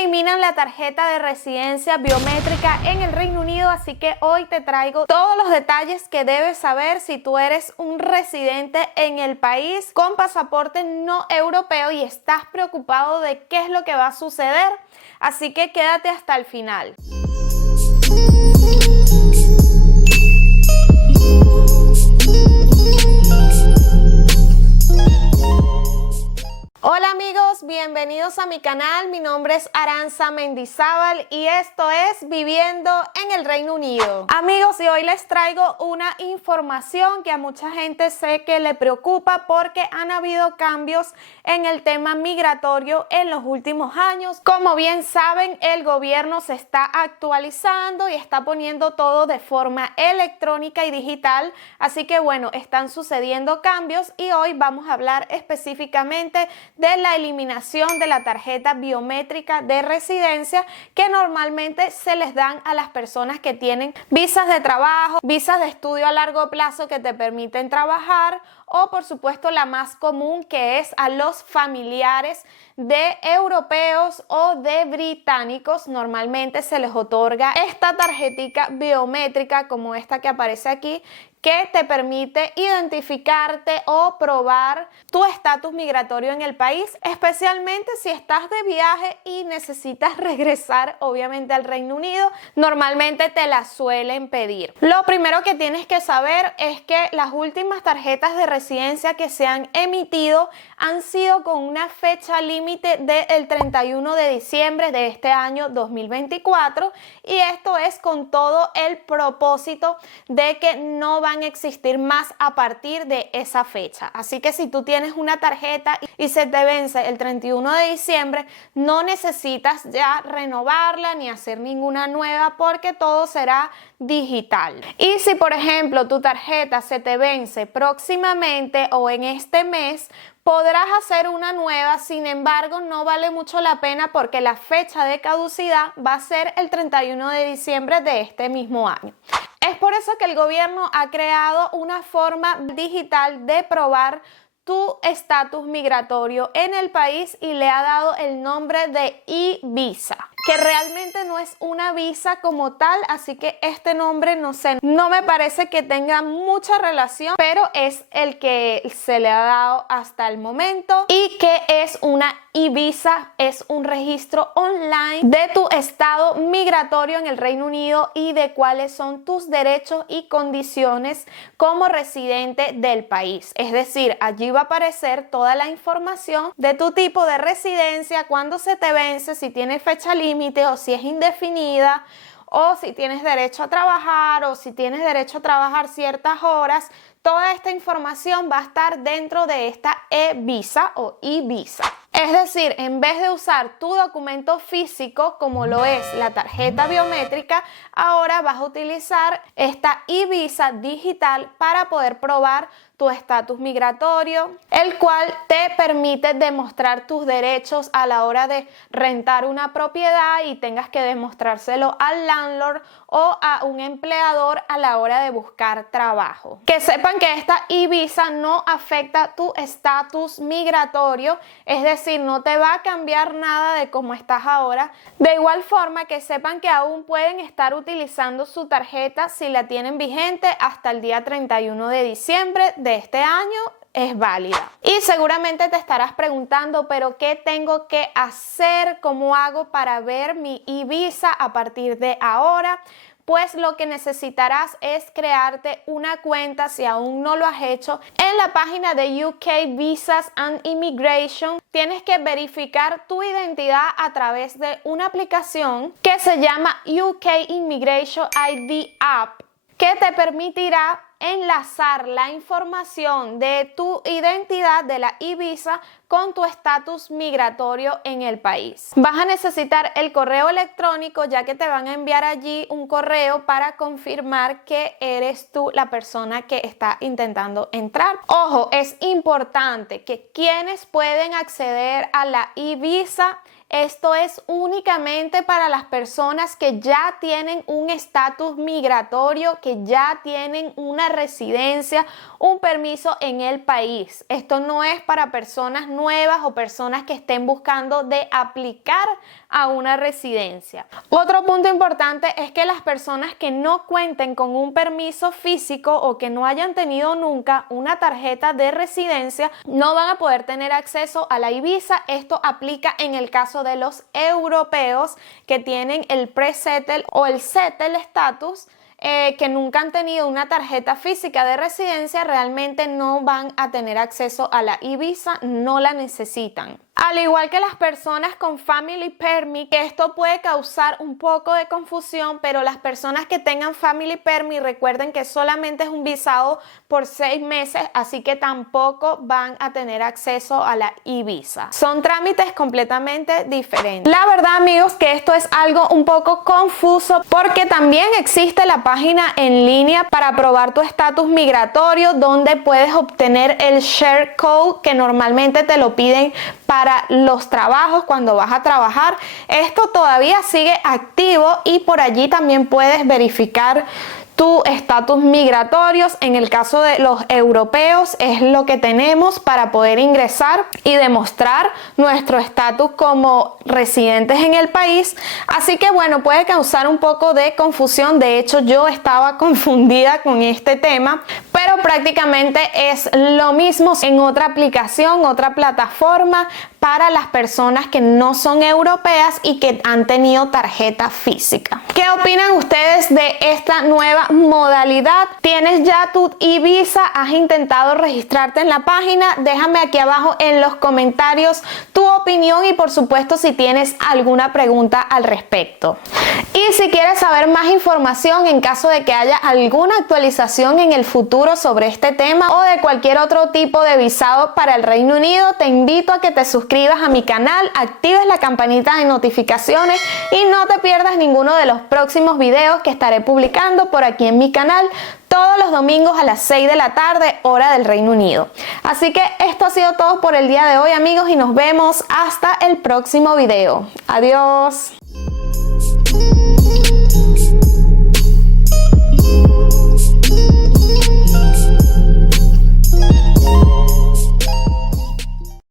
eliminan la tarjeta de residencia biométrica en el Reino Unido, así que hoy te traigo todos los detalles que debes saber si tú eres un residente en el país con pasaporte no europeo y estás preocupado de qué es lo que va a suceder, así que quédate hasta el final. Hola amigos, bienvenidos a mi canal. Mi nombre es Aranza Mendizábal y esto es Viviendo en el Reino Unido. Amigos, y hoy les traigo una información que a mucha gente sé que le preocupa porque han habido cambios en el tema migratorio en los últimos años. Como bien saben, el gobierno se está actualizando y está poniendo todo de forma electrónica y digital, así que bueno, están sucediendo cambios y hoy vamos a hablar específicamente de la eliminación de la tarjeta biométrica de residencia que normalmente se les dan a las personas que tienen visas de trabajo, visas de estudio a largo plazo que te permiten trabajar, o por supuesto la más común, que es a los familiares de europeos o de británicos. Normalmente se les otorga esta tarjetica biométrica como esta que aparece aquí, que te permite identificarte o probar tu estatus migratorio en el país, especialmente si estás de viaje y necesitas regresar obviamente al Reino Unido. Normalmente te la suelen pedir. Lo primero que tienes que saber es que las últimas tarjetas de residencia que se han emitido han sido con una fecha límite del 31 de diciembre de este año 2024, y esto es con todo el propósito de que no van a existir más a partir de esa fecha. Así que si tú tienes una tarjeta y se te vence el 31 de diciembre, no necesitas ya renovarla ni hacer ninguna nueva porque todo será digital. Y si por ejemplo tu tarjeta se te vence próximamente o en este mes, podrás hacer una nueva. Sin embargo, no vale mucho la pena porque la fecha de caducidad va a ser el 31 de diciembre de este mismo año. Es por eso que el gobierno ha creado una forma digital de probar tu estatus migratorio en el país y le ha dado el nombre de e-visa, que realmente no es una visa como tal, así que este nombre no me parece que tenga mucha relación, pero es el que se le ha dado hasta el momento. Y que es una e-visa, es un registro online de tu estado migratorio en el Reino Unido y de cuáles son tus derechos y condiciones como residente del país. Es decir, allí va a aparecer toda la información de tu tipo de residencia, cuándo se te vence, si tiene fecha límite o si es indefinida, o si tienes derecho a trabajar o si tienes derecho a trabajar ciertas horas. Toda esta información va a estar dentro de esta e-visa o e-visa. Es decir, en vez de usar tu documento físico como lo es la tarjeta biométrica, ahora vas a utilizar esta e-visa digital para poder probar tu estatus migratorio, el cual te permite demostrar tus derechos a la hora de rentar una propiedad y tengas que demostrárselo al landlord o a un empleador a la hora de buscar trabajo. Que sepan que esta e-visa no afecta tu estatus migratorio, es decir, no te va a cambiar nada de cómo estás ahora. De igual forma, que sepan que aún pueden estar utilizando su tarjeta si la tienen vigente hasta el día 31 de diciembre de este año. Es válida. Y seguramente te estarás preguntando, pero ¿qué tengo que hacer? ¿Cómo hago para ver mi e-visa a partir de ahora? Pues lo que necesitarás es crearte una cuenta, si aún no lo has hecho, en la página de UK Visas and Immigration. Tienes que verificar tu identidad a través de una aplicación que se llama UK Immigration ID App, que te permitirá enlazar la información de tu identidad de la e-visa con tu estatus migratorio en el país. Vas a necesitar el correo electrónico, ya que te van a enviar allí un correo para confirmar que eres tú la persona que está intentando entrar. Ojo, es importante que quienes pueden acceder a la e-visa, esto es únicamente para las personas que ya tienen un estatus migratorio, que ya tienen una residencia, un permiso en el país. Esto no es para personas nuevas o personas que estén buscando de aplicar a una residencia. Otro punto importante es que las personas que no cuenten con un permiso físico o que no hayan tenido nunca una tarjeta de residencia no van a poder tener acceso a la e-visa. Esto aplica en el caso de los europeos que tienen el pre-settle o el settle status, que nunca han tenido una tarjeta física de residencia, realmente no van a tener acceso a la e-visa, no la necesitan. Al igual que las personas con Family Permit, que esto puede causar un poco de confusión, pero las personas que tengan Family Permit recuerden que solamente es un visado por 6 meses, así que tampoco van a tener acceso a la e-visa. Son trámites completamente diferentes. La verdad, amigos, que esto es algo un poco confuso porque también existe la página en línea para probar tu estatus migratorio, donde puedes obtener el Share Code que normalmente te lo piden para los trabajos cuando vas a trabajar. Esto todavía sigue activo y por allí también puedes verificar tu estatus migratorios. En el caso de los europeos es lo que tenemos para poder ingresar y demostrar nuestro estatus como residentes en el país. Así que bueno, puede causar un poco de confusión. De hecho, yo estaba confundida con este tema, pero prácticamente es lo mismo en otra aplicación, otra plataforma para las personas que no son europeas y que han tenido tarjeta física. ¿Qué opinan ustedes de esta nueva modalidad? ¿Tienes ya tu e-visa? ¿Has intentado registrarte en la página? Déjame aquí abajo en los comentarios tu opinión y por supuesto si tienes alguna pregunta al respecto. Y si quieres saber más información en caso de que haya alguna actualización en el futuro sobre este tema o de cualquier otro tipo de visado para el Reino Unido, te invito a que te suscribas a mi canal, actives la campanita de notificaciones y no te pierdas ninguno de los próximos videos que estaré publicando por aquí en mi canal todos los domingos a las 6 de la tarde, hora del Reino Unido. Así que esto ha sido todo por el día de hoy, amigos, y nos vemos hasta el próximo video. Adiós.